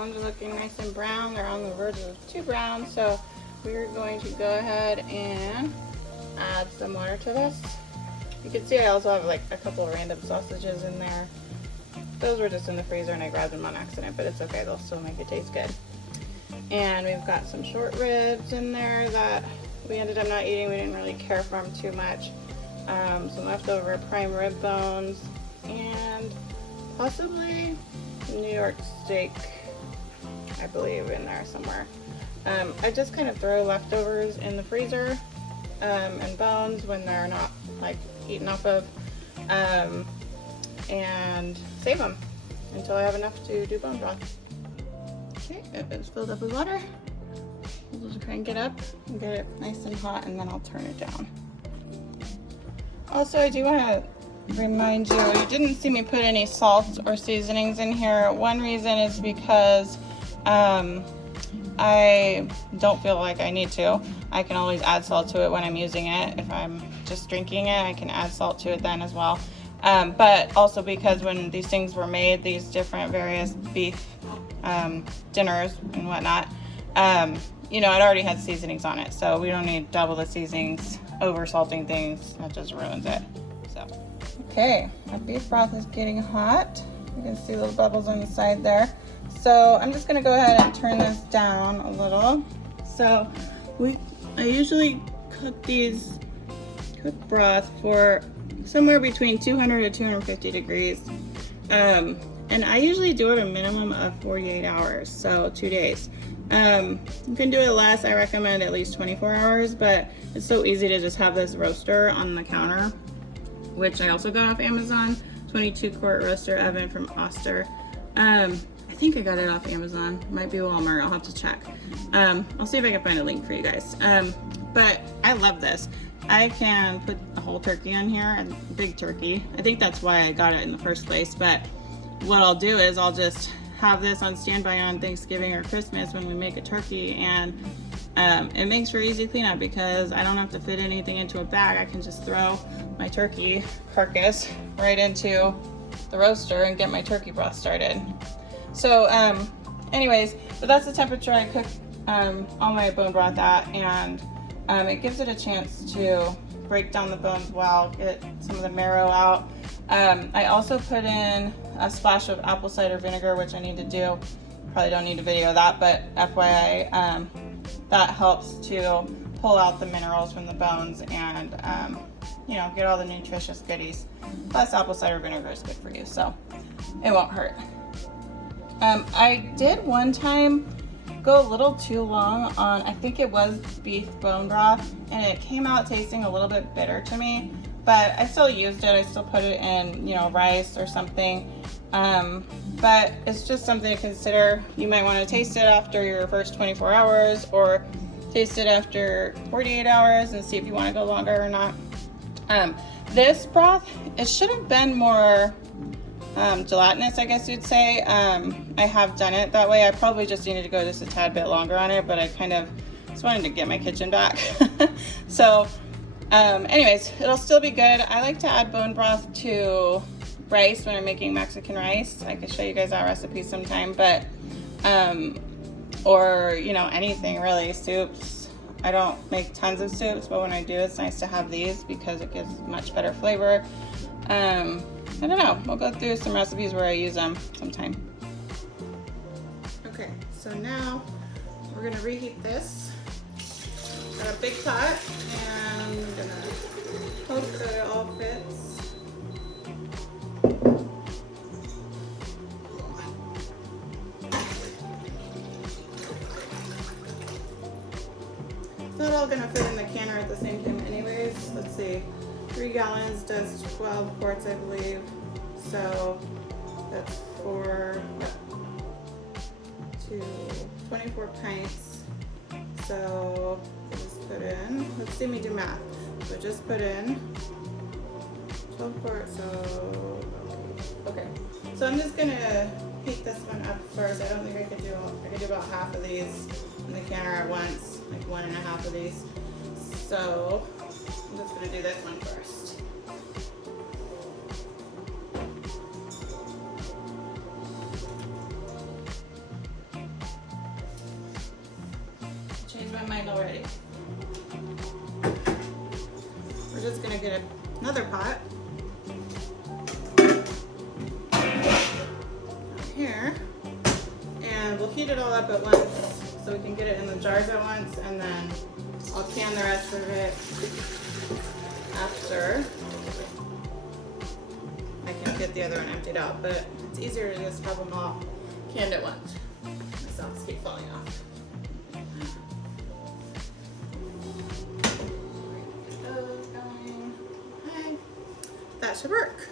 bones are looking nice and brown. They're on the verge of too brown, so we're going to go ahead and add some water to this. You can see I also have like a couple of random sausages in there. Those were just in the freezer and I grabbed them on accident, but it's okay, they'll still make it taste good. And we've got some short ribs in there that we ended up not eating. We didn't really care for them too much. Some leftover prime rib bones and possibly New York steak, I believe, in there somewhere. I just kind of throw leftovers in the freezer and bones when they're not like eaten off of, and save them until I have enough to do bone broth. Okay, it's filled up with water. We'll just crank it up and get it nice and hot, and then I'll turn it down. Also, I do want to remind you, you didn't see me put any salt or seasonings in here. One reason is because I don't feel like I need to. I can always add salt to it when I'm using it. If I'm just drinking it, I can add salt to it then as well. But also because when these things were made, these different various beef dinners and whatnot, you know, it already had seasonings on it, so we don't need double the seasonings. Over salting things, that just ruins it. So, okay, our beef broth is getting hot. You can see little bubbles on the side there. So I'm just gonna go ahead and turn this down a little. So I usually cook broth for somewhere between 200 to 250 degrees. And I usually do it a minimum of 48 hours, so 2 days. You can do it less. I recommend at least 24 hours, but it's so easy to just have this roaster on the counter, which I also got off Amazon. 22 quart roaster oven from Oster. I think I got it off Amazon. Might be Walmart. I'll have to check. I'll see if I can find a link for you guys. But I love this. I can put a whole turkey on here, a big turkey. I think that's why I got it in the first place. But what I'll do is I'll just have this on standby on Thanksgiving or Christmas when we make a turkey, and it makes for easy cleanup because I don't have to fit anything into a bag. I can just throw my turkey carcass right into the roaster and get my turkey broth started. So anyways, but that's the temperature I cook all my bone broth at, and it gives it a chance to break down the bones well, get some of the marrow out. I also put in a splash of apple cider vinegar, which I need to do. Probably don't need to video that, but FYI, that helps to pull out the minerals from the bones and you know, get all the nutritious goodies. Plus apple cider vinegar is good for you, so it won't hurt. I did one time go a little too long on, I think it was beef bone broth, and it came out tasting a little bit bitter to me, but I still used it. I still put it in, you know, rice or something. But it's just something to consider. You might want to taste it after your first 24 hours or taste it after 48 hours and see if you want to go longer or not. This broth, it should have been more gelatinous, I guess you'd say. I have done it that way. I probably just needed to go just a tad bit longer on it, but I kind of just wanted to get my kitchen back. So anyways, it'll still be good. I like to add bone broth to rice when I'm making Mexican rice. I could show you guys that recipe sometime, but or you know, anything really, soups. I don't make tons of soups, but when I do, it's nice to have these because it gives much better flavor. I don't know, we'll go through some recipes where I use them sometime. Okay, so now we're gonna reheat this. Got a big pot, and I'm gonna hope that it all fits. It's not all gonna fit in the canner at the same time anyways. Let's see, 3 gallons does 12 quarts, I believe. So that's 24 pints. So just put in, let's see me do math. So just put in 12 quarts, so okay. So I'm just gonna heat this one up first. I don't think I could do about half of these in the canner at once, like 1.5 of these. So I'm just gonna do this one first. We're just gonna get another pot here, and we'll heat it all up at once so we can get it in the jars at once, and then I'll can the rest of it after I can get the other one emptied out, but it's easier to just have them all canned at once. My socks keep falling off. Get those going. Okay. That should work.